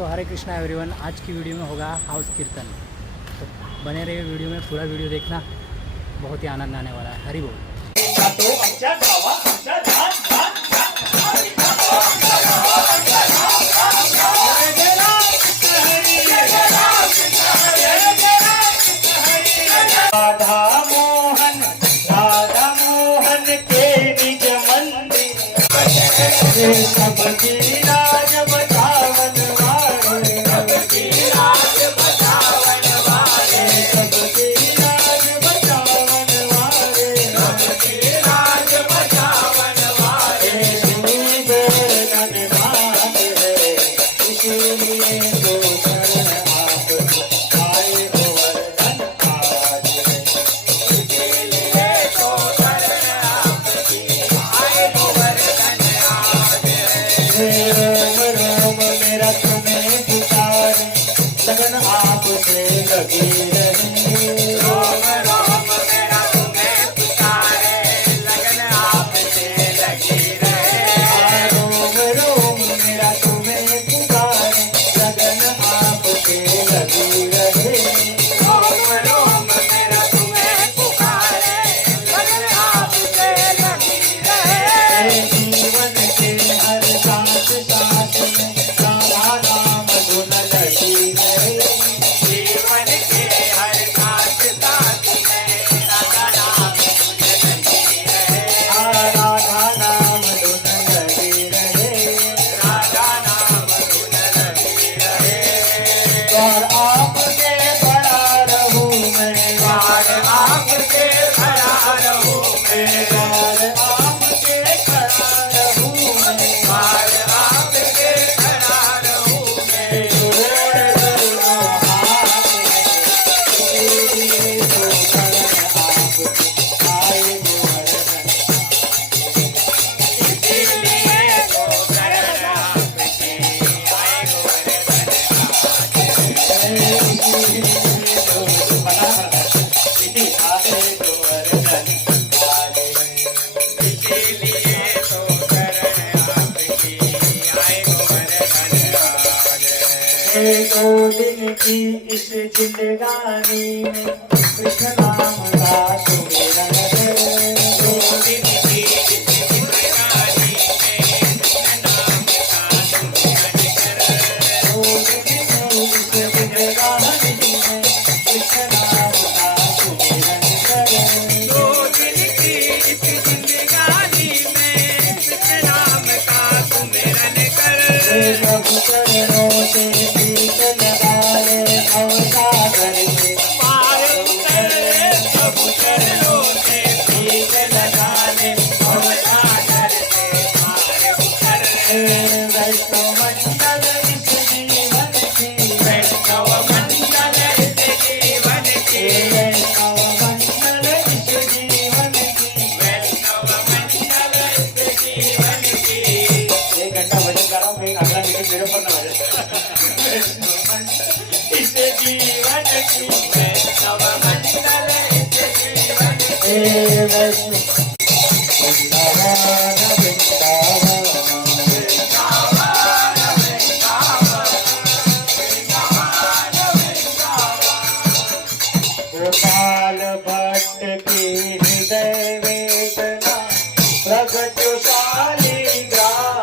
सो हरे Krishna everyone. आज की video में होगा हाउस कीर्तन, तो बने रहिए वीडियो में, पूरा वीडियो देखना, बहुत ही आनंद आने वाला है। हरि बोल। सबकी राज बचावन वाले, सबकी राज बचावन वाले, सबकी राज बचावन वाले, सबकी राज बचावन वाले। श्री गोरखनाथ है, इसीलिए तो शरण आपको आए गोवर्धन आज है, इसीलिए तो शरण आपकी आए गोवर्धन आज है। रोम रोम मेरा तुम्हें पुकारे, लगन आपसे लगी रहे। रोम रोम मेरा तुम्हें पुकारे, लगन आपसे लगी रहे। रोम रोम मेरा तुम्हें पुकारे, लगन आपसे लगी रहे। रोम रोम मेरा तुम्हें पुकारे, लगन आपसे लगी रहे। जीवन के हर सांस सांस में राधा नाम धुन लगी रहे। जीवन के हर सांस सांस में राधा नाम धुन लगी रहे। राधा नाम धुन लगी रहे, राधा नाम धुन लगी रहे। और आपके खड़ा रहूं मैं, और आपके खड़ा रहूं मैं, और आपके खड़ा रहूं मैं, और आपके खड़ा रहूं मैं। जोड़ दोनों हाथ में, इसीलिए तो शरण आपको आए गोवर्धन, इसीलिए तो शरण आपकी आए गोवर्धन आज है, इसीलिए तो इति आए गोवर्धन आज है, इसीलिए तो शरण आपकी आए गोवर्धन आज है। 2 दिन की इस जिंदगानी में कृष्ण नाम का सुमिरन है। 2 दिन की इस जिंदगानी में कृष्ण नाम का सुमिरन कर। 2 दिन की इस जिंदगानी में कृष्ण नाम का सुमिरन कर। 2 दिन की इस जिंदगानी में कृष्ण नाम का सुमिरन कर। प्रभु चरणों से प्रीत लगा ले, भवसागर से पार उतर ले। प्रभु चरणों से प्रीत लगा ले, भवसागर से पार उतर ले। वैष्णव मंडल इस जीवन की, वैष्णव मंडल इस जीवन की, वैष्णव मंडल इस जीवन की, वैष्णव मंडल इस जीवन की। 1 घंटा भजन कर रहा हूँ, कहीं अगला मीटिंग मेरे पर ना हो जाए। वैष्णव मंडल इस जीवन की, वैष्णव मंडल इस जीवन की। वैष्णव वृंदावन वृंदावन वृंदावन गोपाल भट्ट की हृदय वेदना प्रगट शालिग्राम।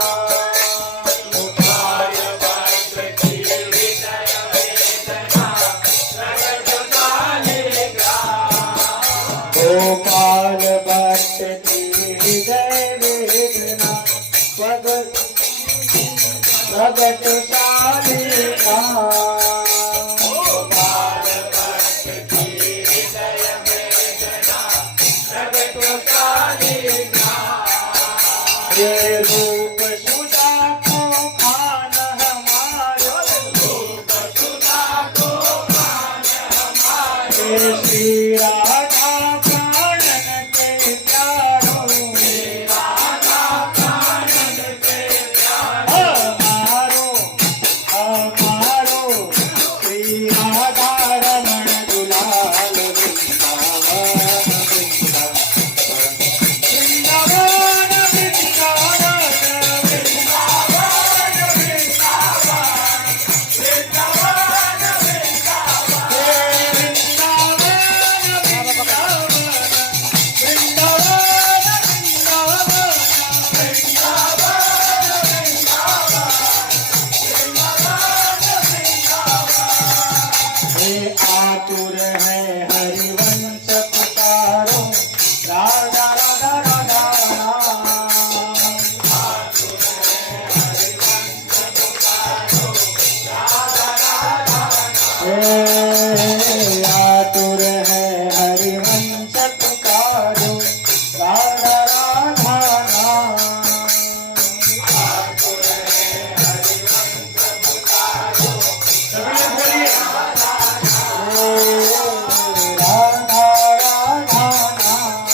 गोपाल भट्ट की हृदय वेदना प्रगट शालिग्राम। गोपाल भट्ट की हृदय वेदना प्रगट शालिग्राम। गोपाल भट्ट की हृदय वेदना प्रगट शालिग्राम। ये रूप सुधा को मान हमारो, रूप सुधा को मान हमारो। श्री राधा प्राणन के प्यारो, श्री राधा प्राणन के प्यारो। हमारो हमारो श्री राधा रमण दुलाल वृंदावन वृंदावन वृंदावन वृंदावन वृंदावन आतुर है हरिवंश पुकारो राधा राधा नाम। आतुर है हरिवंश पुकारो सभी बोलिए राधा राधा नाम।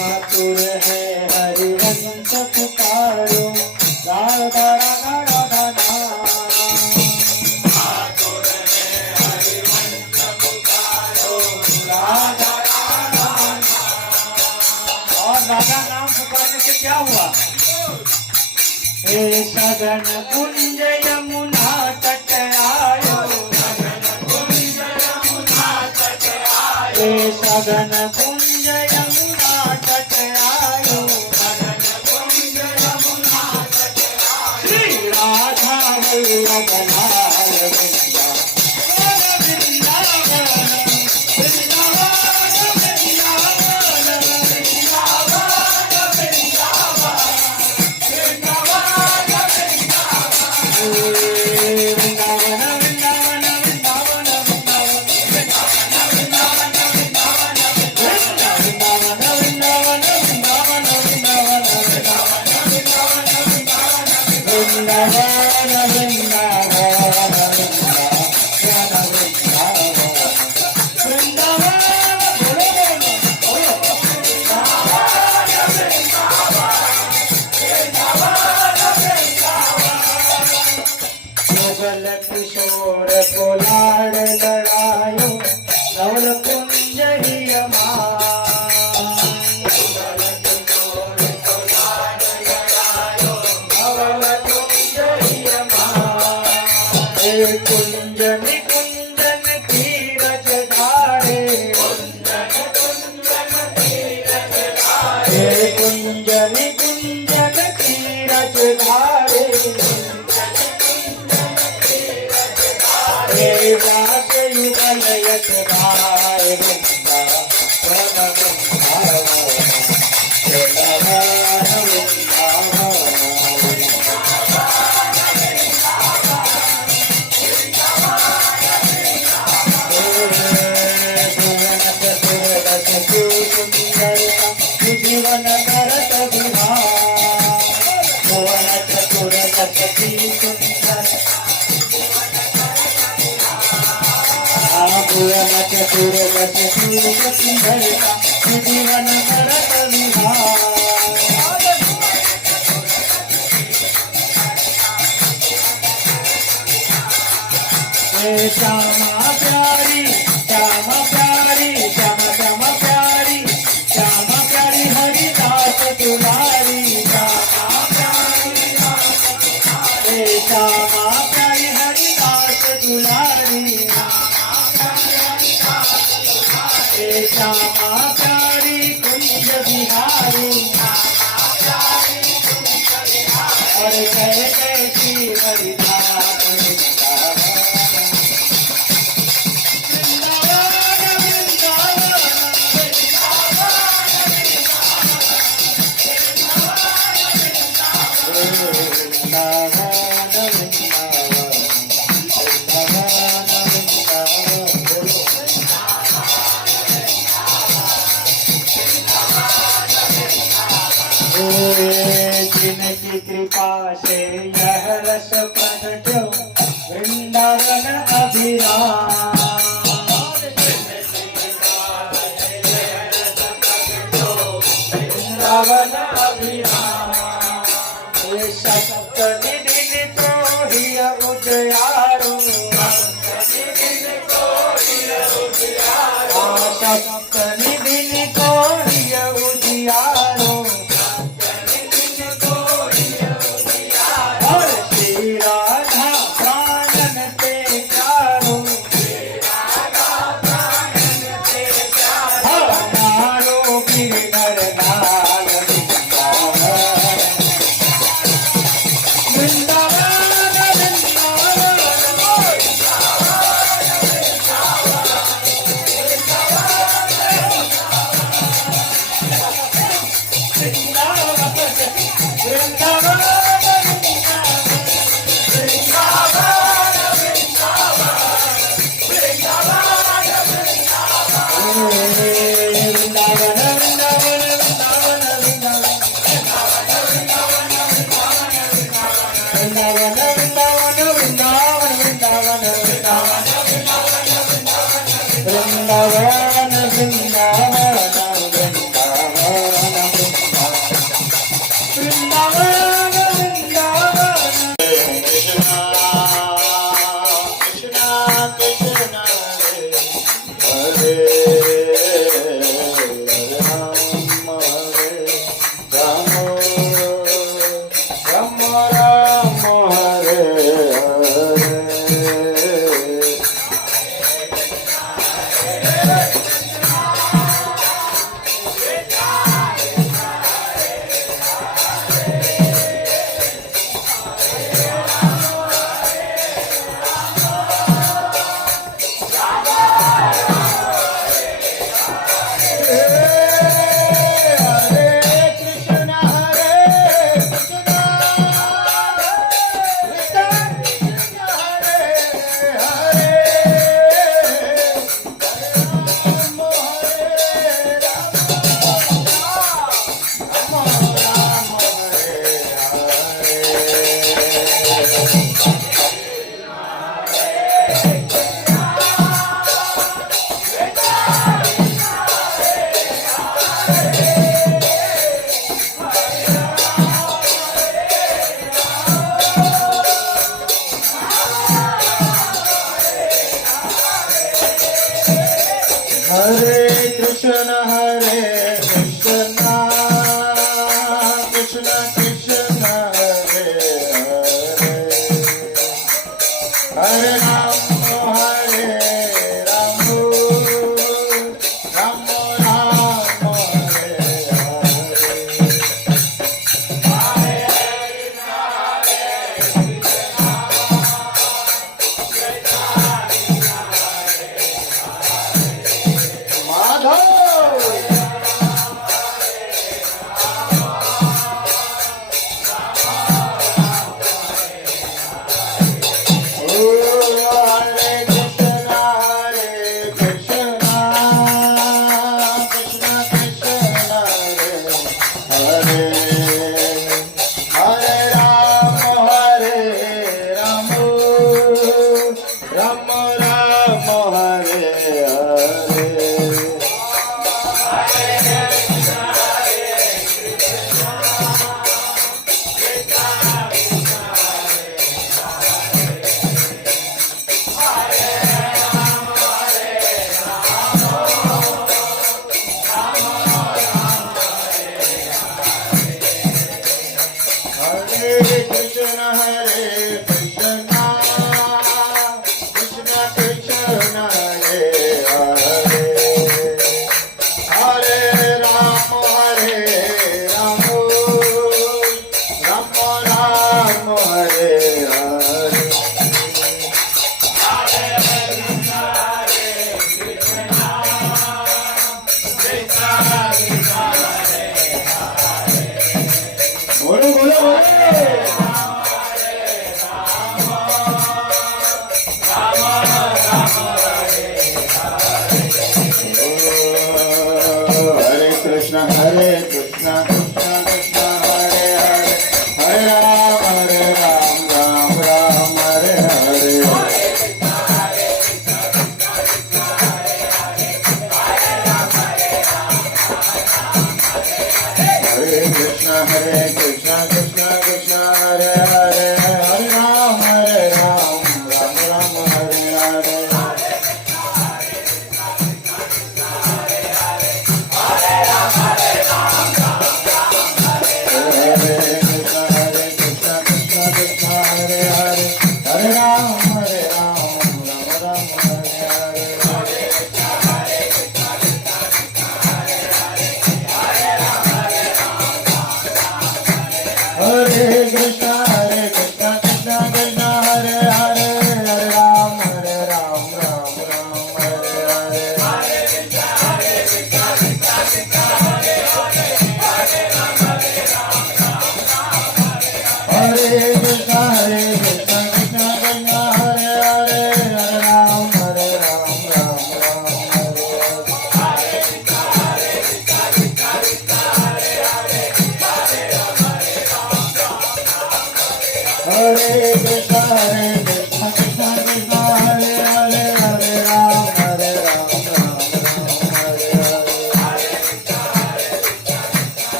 आतुर है हरिवंश पुकारो राधा राधा राधा नाम। आतुर है हरिवंश पुकारो राधा राधा नाम। और राधा नाम पुकारने से क्या हुआ? हे सगन कुंज यमुना तट आयो, सगन कुंज यमुना तट आयो, हे सगन कुंज यमुना तट आयो, सगन कुंज यमुना तट आयो। श्री राधा वल्लभ लाल वृंदावन किशोर को लाड लड़ायो धवल कुंज ही कुंज निकुंजन तीरथ धारे, कुंजन कुंजन तीरथ धारे, कुंज निकुंजन तीरथ धारे, व्यास युगल यश धाय वृंदावन जीवन करत विहार, भुवन चतुर सती सुंदर, भुवन चतुर सती सुंदर जीवन करत विहार। श्यामा प्यारी श्यामा प्यारी श्यामा श्यामा प्यारी श्यामा प्यारी हरिदास दुलारी, श्यामा प्यारी श्यामा प्यारी हरिदास दुलारी, श्यामा प्यारी कुंज बिहारी, और जय जय श्री हरिदास जिनकी कृपा से यह रस प्रगटो वृंदावन अभिराम। वृंदावन अभिरामा हे सप्तनिधि तो हिय उजयारो सप्तनिधि तो हिय उजियारो और श्री राधा प्राणन ते प्यारो हमारो गिरधर लाल Vrindavan Krishna Krishna Hare Hare Hare Ram Ram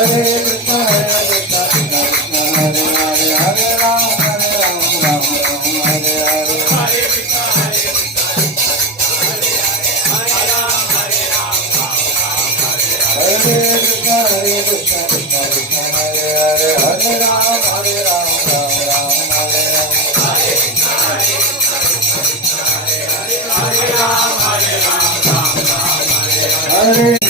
Hare Krishna, Krishna Krishna, Hare Hare, Hare Ram, Ram Ram, Hare Hare. Hare Krishna, Krishna Krishna, Hare Hare, Hare Ram, Ram Ram, Hare Hare.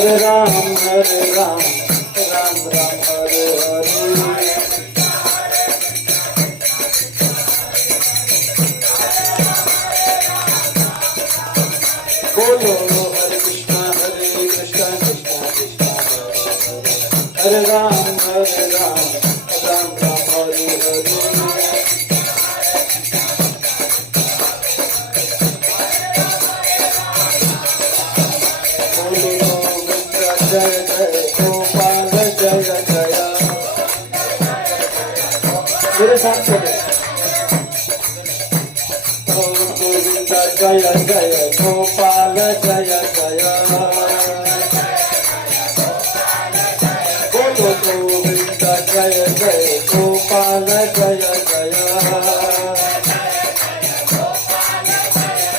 Hare Hare Ram, Ram Ram, Hare Hare. Bolo Hare Krishna, Krishna Krishna, Hare Hare. Hare Ram, Ram Ram, मेरे साथ चले गोविंद जय जय गोपाल जय जय बोलो गोविंद जय जय गोपाल जय जय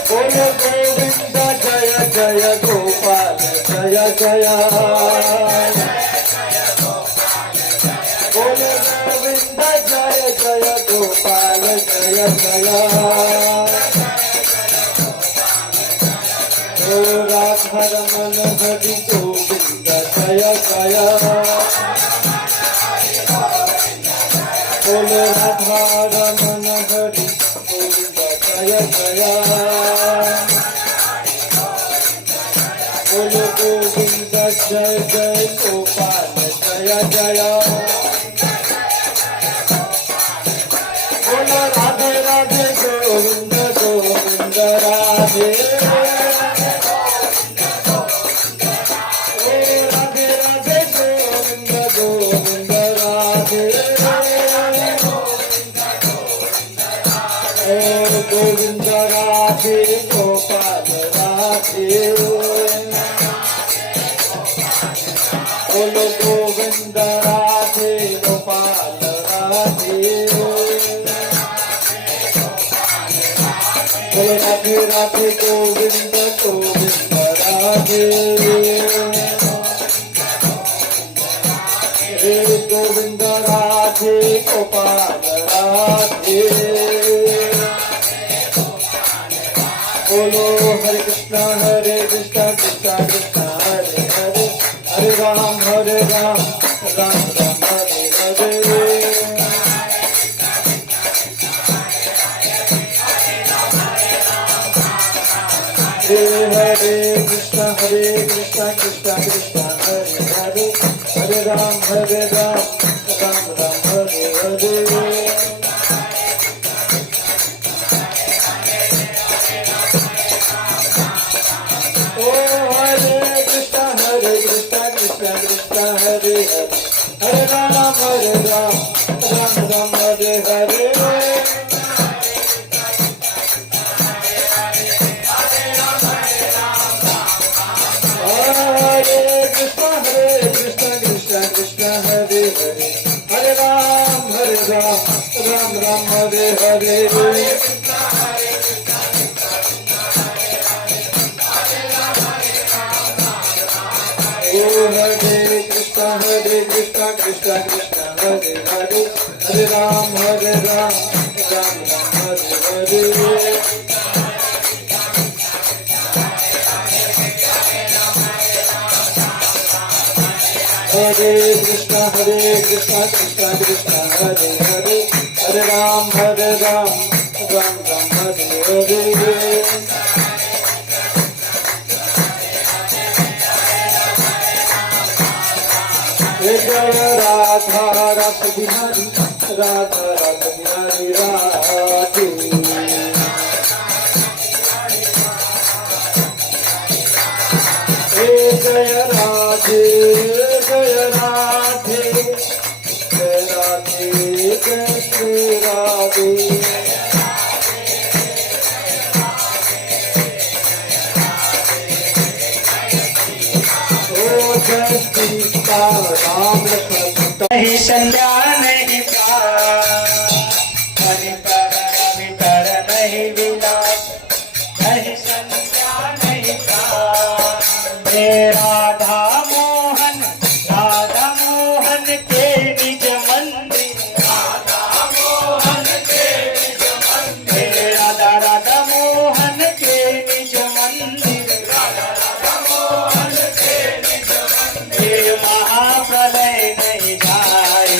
बोलो गोविंद जय जय गोपाल जय जय बोलो गोविंद जय जय गोपाल जय जय राधा रमन हरि गोविंद जय जय बोलो राधा रमन हरि गोविंद जय जय बोलो गोविंद जय जय गोपाल जय जय बोलो राधे राधे गोविंद गोविंद राधे राधे राधे गोविंद गोविंद राधे गोविंद राधे गोपाल राधे बोलो गोविंद राधे गोपाल राधे बोलो राधे राधे गोविंद गोविंद राधे गोविंद राधे गोपाल राधे बोलो हरे कृष्णा कृष्णा कृष्णा हरे हरे हरे राम राम राम हरे हरे हरे कृष्णा कृष्णा कृष्णा हरे हरे हरे राम राम राम हरे हरे ओ हरे कृष्णा कृष्णा कृष्णा हरे हरे हरे राम राम राम हरे हरे हरे कृष्णा कृष्णा कृष्णा हरे हरे हरे राम राम हरे हरे ओ हरे कृष्णा कृष्णा कृष्णा हरे हरे हरे राम राम हरे हरे हरे कृष्णा कृष्णा कृष्णा हरे हरे हरे राम राम हरे हरे जय राधा रस बिहारी राधा रस बिहारी राधे जय राधे जय राधे जय राधे जय श्री राधे ओ जय सीता राम लक्ष्मण नहीं संध्या नहीं प्यार नहीं वितर नहीं विलास नहीं संध्या नहीं प्यार हे राधा मोहन के निज मंदिर राधा मोहन के निज मंदिर राधा राधा मोहन के निज मंदिर राधा राधा मोहन के निज मंदिर महाप्रलय नहीं जाए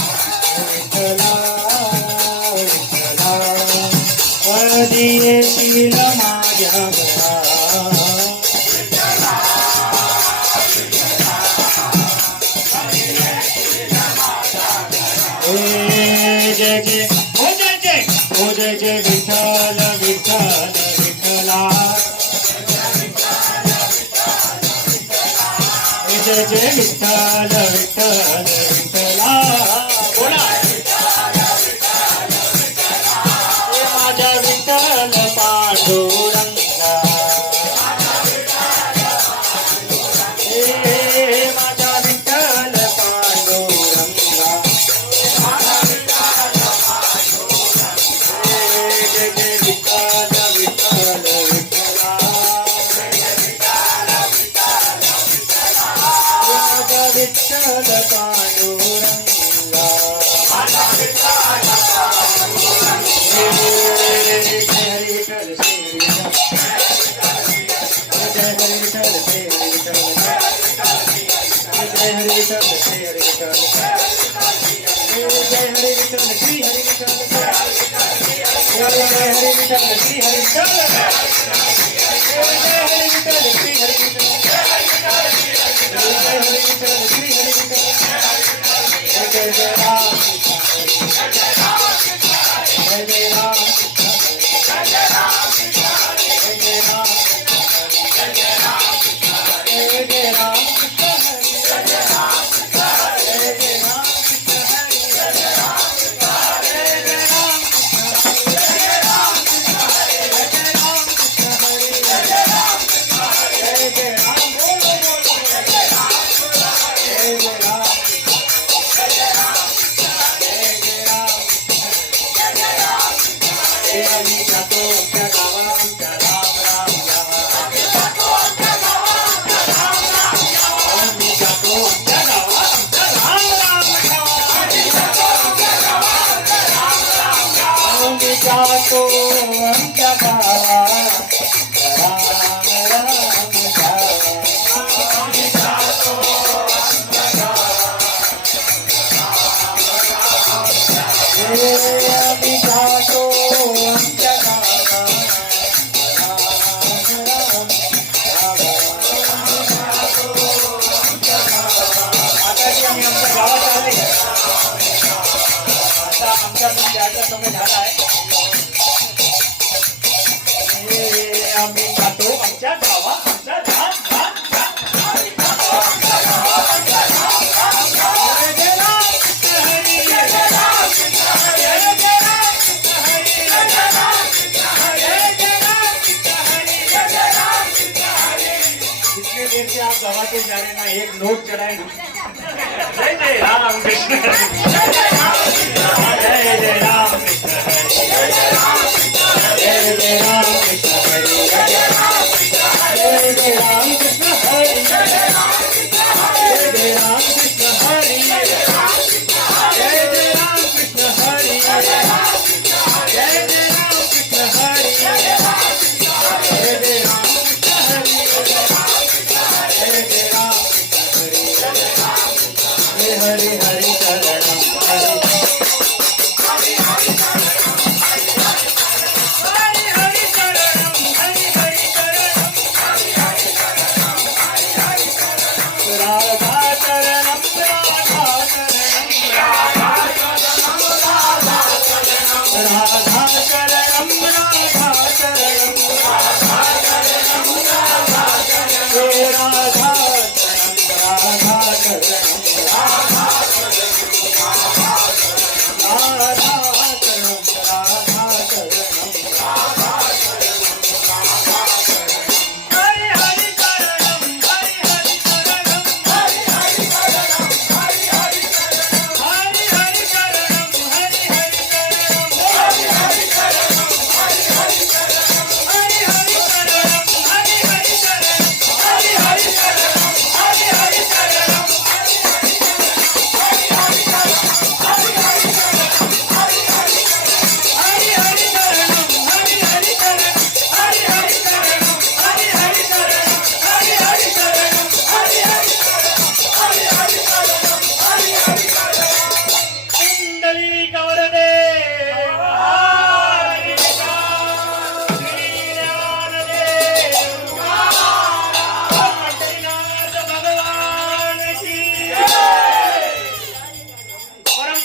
जय जय हो जय जय हो जय जय विठ्ठल विठ्ठल विठ्ठला जय जय विठ्ठल विठ्ठल विठ्ठला बोला हे माझ्या विठ्ठल पांडुरंगा हे माझ्या विठ्ठल पांडुरंगा जय जय विठ्ठल विठ्ठल विठ्ठला माझ्या विठ्ठल पांडुरंगा जय हरी विठ्ठल श्री हरी विठ्ठल जय हरी विठ्ठल श्री हरी विठ्ठल जय हरी विठ्ठल जय हरी विठ्ठल श्री हरी विठ्ठल जय हरी विठ्ठल श्री हरी विठ्ठल जय हरी विठ्ठल श्री हरी विठ्ठल जय हरी विठ्ठल श्री हरी विठ्ठल जय जय राम जय जय राम जय जय राम जय जय राम जय जय राम जातो आमच्या गावात राम राम आम्ही जातो आमच्या गावात आम्ही जातो आमच्या गावात आता जी आम्ही आमच्या गावात आले आता आमचा त्याचा समय झाला आहे आम्ही जातो आमच्या गावा आमचा धाम धाम आम्ही जातो आमच्या गावा आमचा धाम धाम जय राम कृष्ण हरी जय राम कृष्ण हरी जय राम कृष्ण हरी जय राम कृष्ण हरी जय राम कृष्ण हरी जय राम कृष्ण हरी कितने देर से आप गवा के जा रहे ना एक नोट चढ़ाएंगे जय जय राम कृष्ण हरी जय राम कृष्ण हरी जय राम कृष्ण हरी जय राम कृष्ण हरी जय राम कृष्ण हरी जय राम कृष्ण हरी जय राम कृष्ण हरी जय राम कृष्ण हरी जय राम कृष्ण हरी जय राम कृष्ण हरी जय राम कृष्ण हरी जय राम कृष्ण हरी जय राम कृष्ण हरी जय राम कृष्ण हरी जय राम कृष्ण हरी जय राम कृष्ण हरी जय राम कृष्ण हरी जय राम कृष्ण हरी हरि हरि शरणम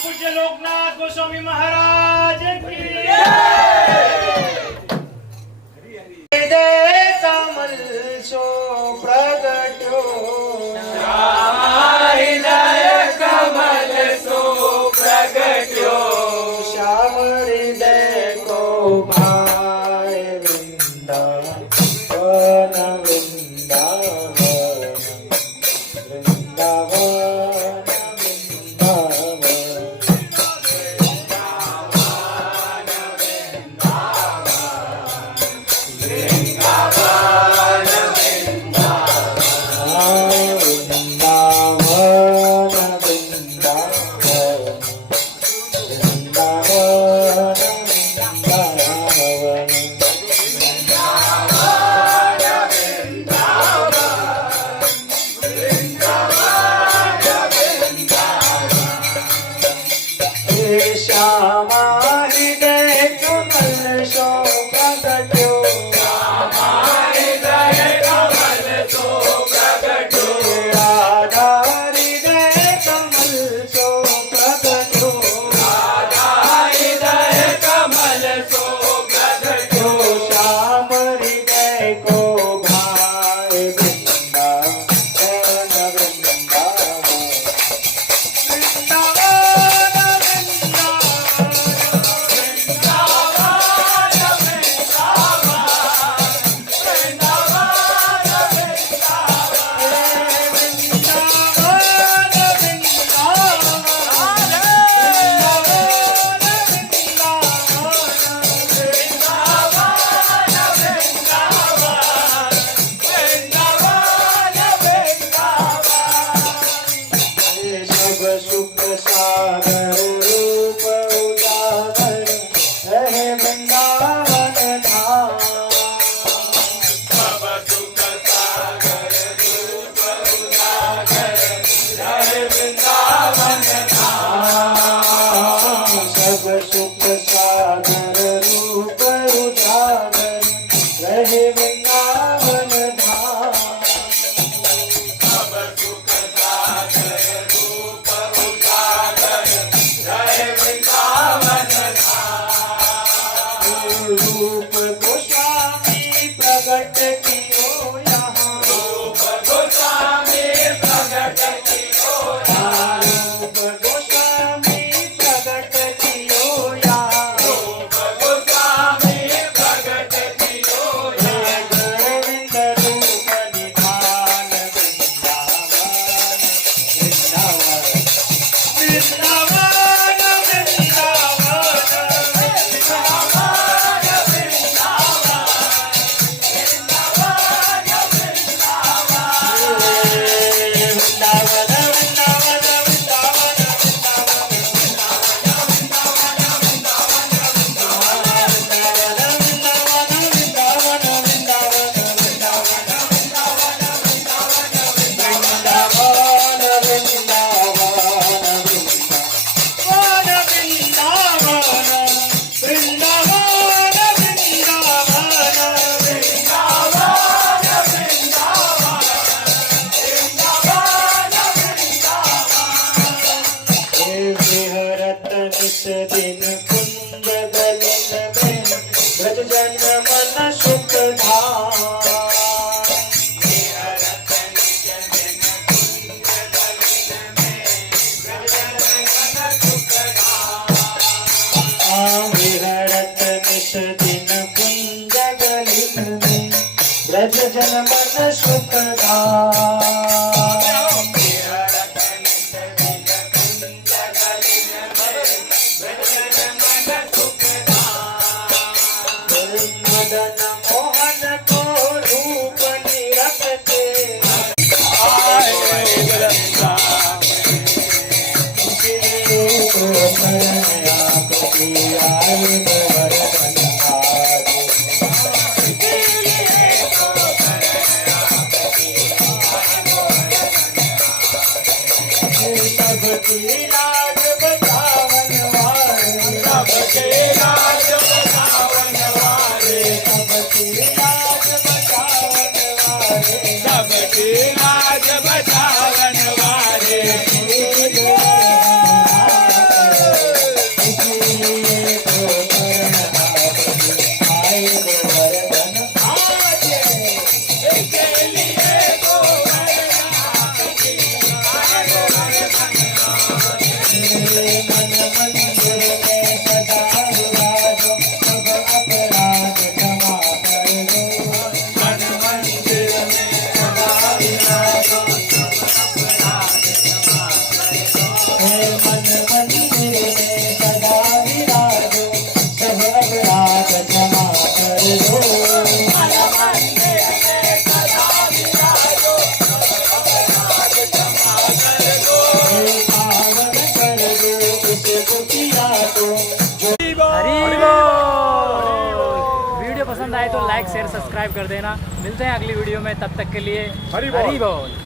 पूज्य लोकनाथ गोस्वामी महाराज की हृदय कमल सो प्रगट्यो हृदय कमल सो प्रगट्यो श्याम हृदय को भाए वृंदावन वृंदावन वृंदावन वृंदावन श्यामा हृदय कमल सो प्रगट्यो राधा हृदय कमल सो प्रगट्यो श्याम हृदय को भाए वृंदावन वृंदावन सब सुख सागर रूप उजागर रहे वृंदावन धाम सब सुख सागर रूप उजागर रहे वृंदावन धाम रूप गोस्वामी प्रगट कियो यहाँ रूप गोस्वामी प्रगट कियो यहाँ गोविंद रूप निधान वृंदावन विहरत निस दिन कुंज दलिन में ब्रज जन मन सुख विहरत निस दिन कुंज दलिन में ब्रज जन मन सुख मदन मोहन को रूप निरखते सबकी लाज बचावन वाले सबकी लाज बचावन वाले सबकी लाज बचावन वाले सबकी लाज बचावन वाले लाइक शेयर सब्सक्राइब कर देना। मिलते हैं अगली वीडियो में, तब तक के लिए हरि बोल। हरि बोल।